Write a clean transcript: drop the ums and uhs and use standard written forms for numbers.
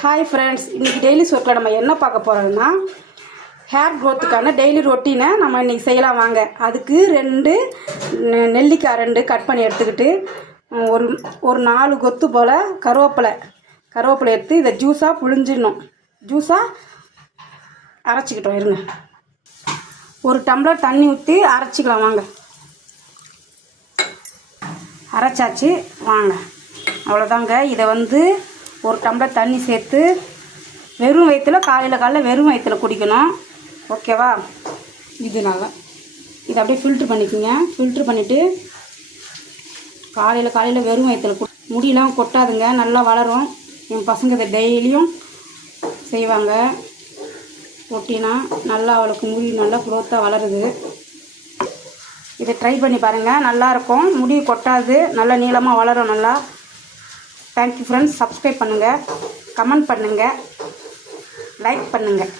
Hi friends, இன்றைக்கி daily சோர்க்கில் நம்ம என்ன பார்க்க போகிறோம்னா ஹேர் க்ரோத்துக்கான டெய்லி ரொட்டீனை நம்ம இன்றைக்கி செய்யலாம் வாங்க. அதுக்கு நெல்லிக்காய் 2 கட் பண்ணி எடுத்துக்கிட்டு ஒரு 4 கொத்து போல் கருவேப்பிலை எடுத்து இதை ஜூஸாக புழிஞ்சிடணும். ஜூஸாக அரைச்சிக்கிட்டோம். இருங்க, 1 டம்ளர் தண்ணி ஊற்றி அரைச்சிக்கலாம் வாங்க. அரைச்சாச்சு வாங்க. அவ்வளோதாங்க. இதை 1 டம்ளர் தண்ணி சேர்த்து வெறும் வயிற்றுல காலையில் வெறும் வயிற்றுல குடிக்கணும். ஓகேவா? இதை அப்படியே ஃபில்ட்ரு பண்ணிக்கோங்க. ஃபில்ட்ரு பண்ணிவிட்டு காலையில் வெறும் வயிற்றுல முடியெலாம் கொட்டாதுங்க, நல்லா வளரும். என் பசங்க இதை டெய்லியும் செய்வாங்க. ரொட்டீனா நல்லா அவளுக்கு முடி நல்லா க்ரோத்தாக வளருது. இதை ட்ரை பண்ணி பாருங்கள், நல்லாயிருக்கும். முடி கொட்டாது, நல்லா நீளமாக வளரும் நல்லா. Thank you friends. சப்ஸ்கிரைப் பண்ணுங்கள், கமெண்ட் பண்ணுங்கள், லைக் பண்ணுங்கள்.